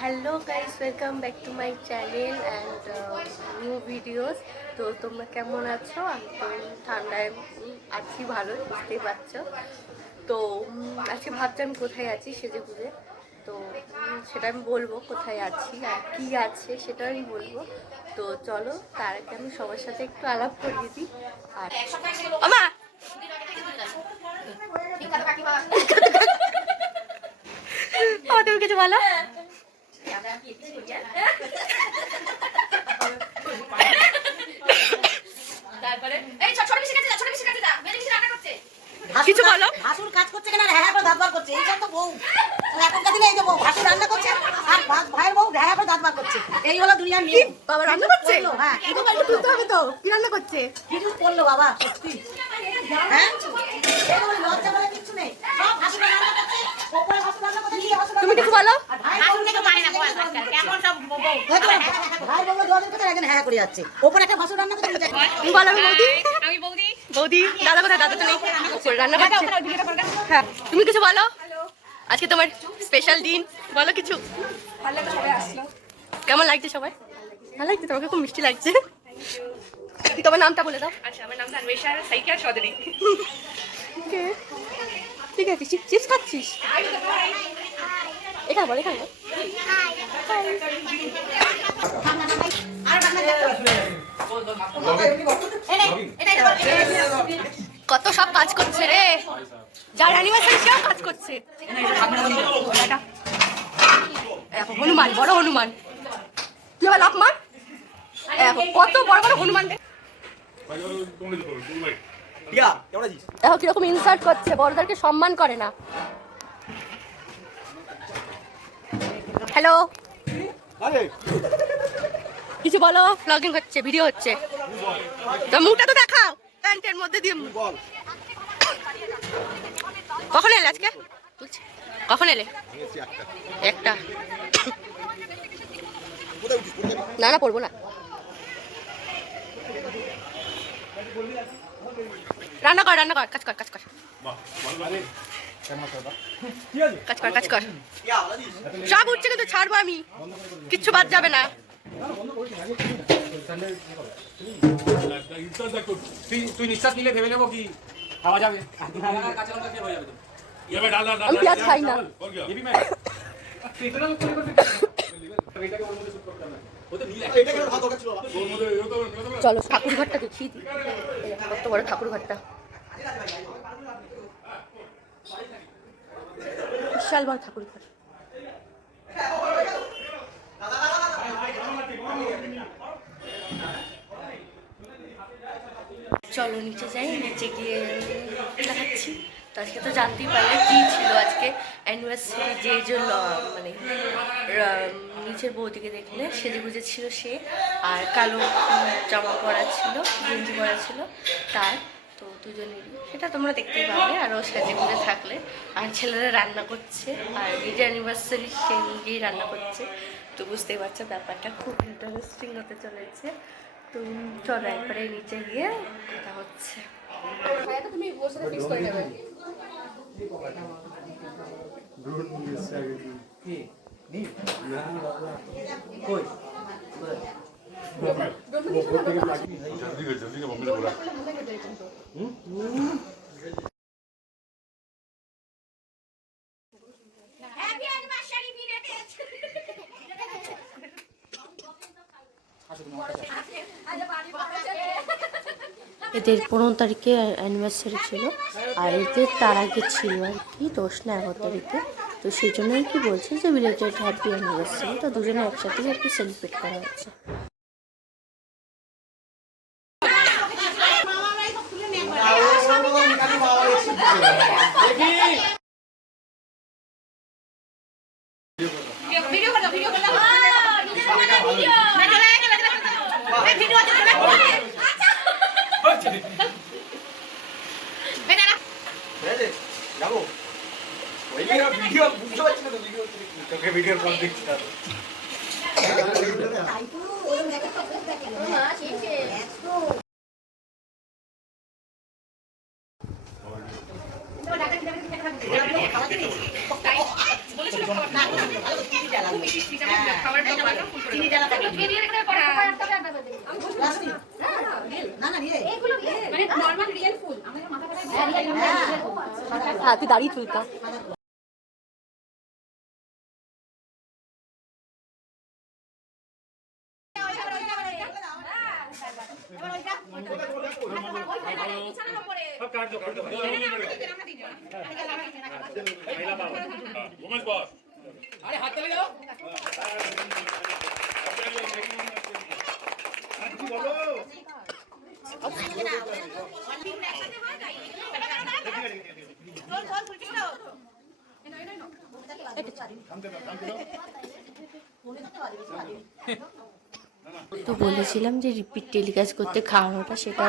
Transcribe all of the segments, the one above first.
Hello guys, welcome back to my channel and new videos. তো তোমরা কেমন আছো? আমি তো ঠান্ডায় আছি, ভালো বুঝতেই পারছো। তো আজকে ভাবছি আমি কোথায় আছি সেজে গুজে। তো সেটা আমি বলবো কোথায় আছি আর কি আছে সেটা আমি বলবো। তো চলো, তার আগে আমি সবার সাথে একটু আলাপ করিয়ে দিই। আর তুমি কিছু বলো। কিছু বলো। ভাসুর কাজ করছে কেন? হ্যাঁ করে দাঁত বার করছে। এইসব তো বউ এখনকার দিনে। এই যে বউ ভাসুর রান্না করছে আর ভাইয়ের বউ হ্যাঁ করে দাঁত বার করছে। এই হলো দুনিয়ার নিয়ম। বাবা রান্না করছে? হ্যাঁ, কিন্তু তুলতে হবে তো। কি রান্না করছে? কিছু করলো বাবা, সত্যি। হ্যাঁ, এগুলো লজ্জা বলে কিছু নেই। সব ভাসুর রান্না করছে, ওপরে ভাসুর রান্না করছে, নিচে ভাসুর তুমি কিছু বলো। ভাসুর কিছু মানে না, বল কেমন সব বউ। ভাই বউ দোয়াদের কথা একজন হ্যাঁ করে যাচ্ছে। ওপরে একটা ভাসুর রান্না করছে, নিচে তুমি বলো। আমি বৌদি। বৌদি দাদা কোথায়? দাদা তো নেই, রান্না করছে। হ্যাঁ, তুমি কিছু বলো। আজকে তোমার স্পেশাল দিন, বলো কিছু। কেমন লাগছে সবাই? ভালো লাগছে? তোমাকে খুব মিষ্টি লাগছে। তোমার নামটা বলে দাও। আচ্ছা, আমার নাম আনবেশা সাইকিয়া চৌধুরী। ঠিক আছে, চিপস খাচ্ছিস? এখানে বল, এখানে বল। কত সব কাজ করছে রে, যার অ্যানিভার্সারি সেও কাজ করছে। হনুমান, বড় হনুমান। তুই আবার লাভ মার। কত বড় বড় হনুমান দেখো কিরকম ইনসার্ট করছে, বড়দেরকে সম্মান করে না। হ্যালো, কিছু বলো। ব্লগিং হচ্ছে, ভিডিও হচ্ছে, তো মুখটা তো দেখাও প্যান্টের মধ্যে দিয়ে। কখন এলে আজকে? কখন এলে? একটা। না না, পড়বো না। রান্না কর, রান্না কর, কাজ কর, কাজ কর, কাজ কর, কাজ কর। সব উঠছে কিন্তু ছাড়বো আমি, কিচ্ছু বাদ যাবে না। তুই নিঃশ্বাস নিলে ভেবে নেবো কি খাওয়া যাবে। আমি পেঁয়াজ খাই না। চলো ঠাকুর ঘরটা দেখি, কত বড় ঠাকুর ঘরটা, বিশাল বড় ঠাকুর ঘর। চলো নিচে যাই, নিচে গিয়ে দেখাচ্ছি। তো আজকে তো জানতেই পারলে কি ছিল আজকে অ্যানিভার্সারি। যে মানে নিচের বৌদিকে দেখলে সেজে গুজে ছিল সে, আর কালো জামা পরা ছিল, গেঞ্জি পরা ছিল তার। তো দুজনেরই সেটা তোমরা দেখতেই পাবে। আরও সেজে গুজে থাকলে, আর ছেলেরা রান্না করছে, আর নিজের অ্যানিভার্সারি সে নিজেই রান্না করছে। তো বুঝতেই পারছো ব্যাপারটা খুব ইন্টারেস্টিং হতে চলেছে। তো চলো একবারে নিচে গিয়ে কথা হচ্ছে। তুমি ওর সাথে ফিক্স করে নেবে। এদের 15 তারিখে অ্যানিভার্সারি ছিল, আর এদের তার আগে ছিল আর কি 10 না 11 তারিখে। তো সেই জন্যই কি বলছি যে রিলেটেড হ্যাপি অ্যানিভার্সারি। তো দুজনে একসাথেই আর কি সেলিব্রেট করা হচ্ছে। ভিডিওর পর দেখছি হ্যাঁ তুই দাঁড়িয়ে চুলকা। আরে হাত চলে যাও। তো বলেছিলাম যে রিপিট টেলিকাস্ট করতে খাওয়ানোটা, সেটা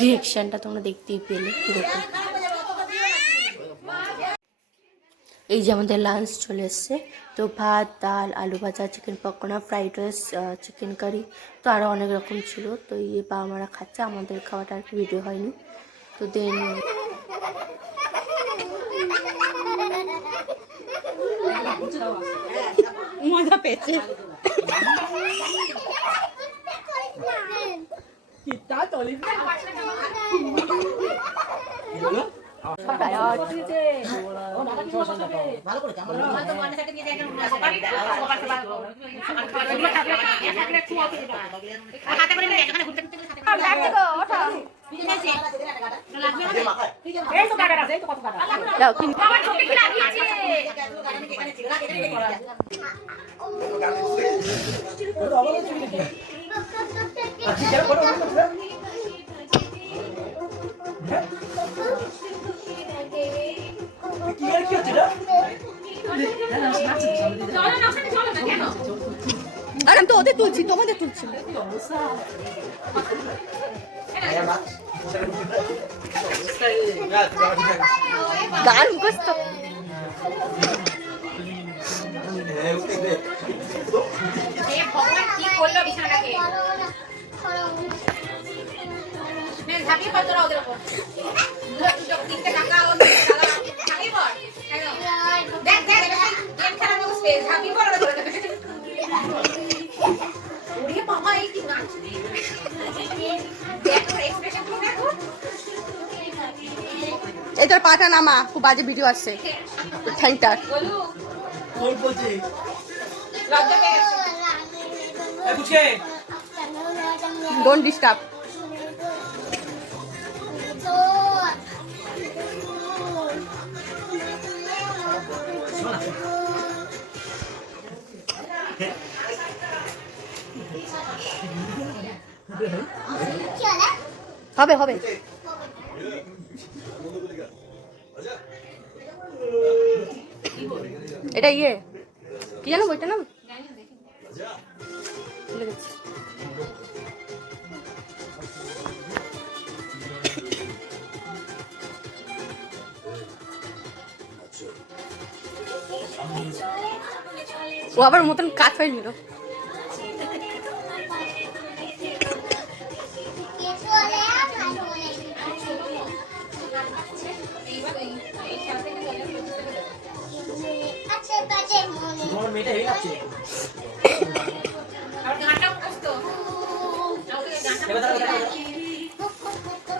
রিয়াকশনটা তোমরা দেখতেই পেলে কীরকম। এই যে আমাদের লাঞ্চ চলে এসছে, তো ভাত, ডাল, আলু ভাজা, chicken pakora, fried rice, chicken curry, তো আরও অনেক রকম ছিল। তো এই বাবা মারা খাচ্ছে, আমাদের খাওয়াটা আর কি ভিডিও হয়নি। তো দেন মজা পেয়েছে। ভালো করেছে দাও কিন্তু আর আমি তো ওদের তুলছি, তোমাদের তুলছি গান মুখস্থ। কি করলো বিছানাটাকে ঝাঁপিয়ে পড় তোরা ওদের উপর তিনটে টাকা ঝাঁপিয়ে পড় দেখ দেখ গেম খেলার মতো স্পেস ঝাঁপিয়ে পড় ওরে বাবা এই কি নাচ দেখ তোর এক্সপ্রেশন গুলো দেখো। এই তোর পাটা নামা, খুব বাজে ভিডিও আসছে থ্যাংকটার। বলু কোন বলছে? লজ্জা পেয়ে গেছে এ বুঝে ডোন্ট ডিস্টার্ব। হবে হবে এটা ইয়ে কি জানো বইটা নাম ভুলে গেছি। ও আবার মতন কাজ হয়ে নিল। তোমার মেয়েটা হেভি লাগছে। আর গানটা মুখস্থ এবার দাঁড়া দাঁড়া।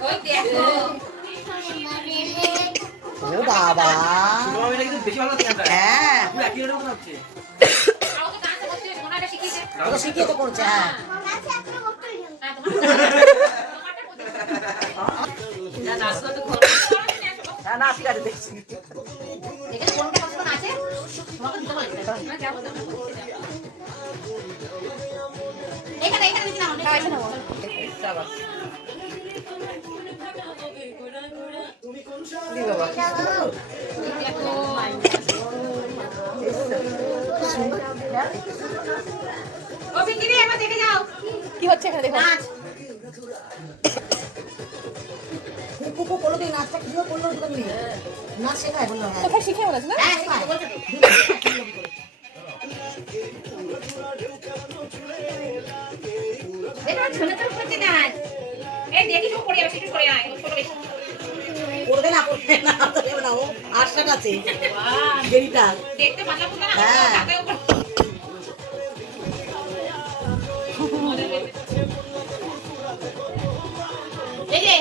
ওই দেখো ও বাবা তোমার মেয়েটা কিন্তু বেশি ভালো লাগছে গানটা। হ্যাঁ পুরো একই রকম লাগছে। আর ওকে ডান্স করতে ওনাটা শিখিয়েছে ও তো শিখিয়ে তো করছে। হ্যাঁ হ্যাঁ তোমারটা না না ঠিক আছে দেখছি দেখে কোনটা কতক্ষণ আছে তোমাকে দিতে বলে না যাবো তো এখানে এখানে নিচে নাও এখানে নাও ও বিকিনি একবার দেখে যাও কি হচ্ছে এখানে দেখো। নাচ কুকু বলো তো নাচটা কিভাবে করলো তুমি নাচ শেখায় বললো। হ্যাঁ কোথায় শিখে বলেছে না? হ্যাঁ শেখায় এটা ছোলা ছোলা করতে নাচ এই দেখি তো পড়ে যাবে একটু পড়ে আয় ছোট বেশি করবে না তো দেবে না ও আটটা আছে দেরিটা দেখতে পাতলা পুতলা না হ্যাঁ। টাকার উপর এই যে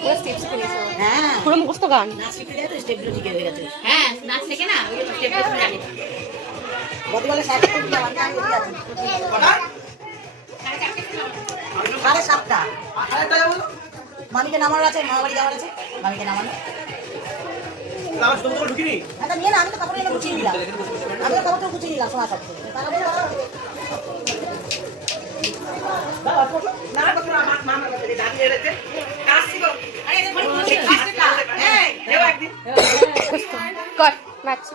পুরো স্টেপ শিখে নিয়েছো। হ্যাঁ পুরো মুখস্থ গান। নাচ শিখতে যায় তো স্টেপগুলো ঠিক হয়ে গেছে। হ্যাঁ নাচ শেখে না ওই যে স্টেপ করে জানি। গতকালে সাড়ে সাতটা সাড়ে সাতটা মামিকে নামার আছে, মামা বাড়ি যাওয়ার আছে, মামিকে নামানো। ঢুকিনি এটা নিয়ে না, আমি তো কাপড় এনে গুছিয়ে নিলাম, আমি তো কাপড়টা গুছিয়ে নিলাম সময় সব কর নাচ।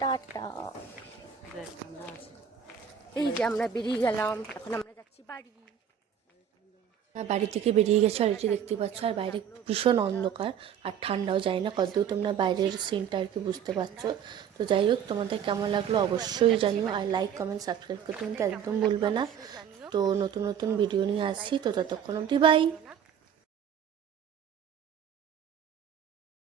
টাটা। এই যে আমরা বেরিয়ে গেলাম, এখন আমরা যাচ্ছি বাড়ি। বাড়ি থেকে বেরিয়ে গেছে অলরেডি দেখতে পাচ্ছ, আর বাইরে ভীষণ অন্ধকার আর ঠান্ডাও, যায় না কতদূর তোমরা বাইরের সিনটা আর কি বুঝতে পারছো। তো যাই হোক, তোমাদের কেমন লাগলো অবশ্যই জানিও, আর লাইক কমেন্ট সাবস্ক্রাইব করতে কিন্তু একদম ভুলবে না। তো নতুন নতুন ভিডিও নিয়ে আসছি, তো ততক্ষণ অবধি বাই।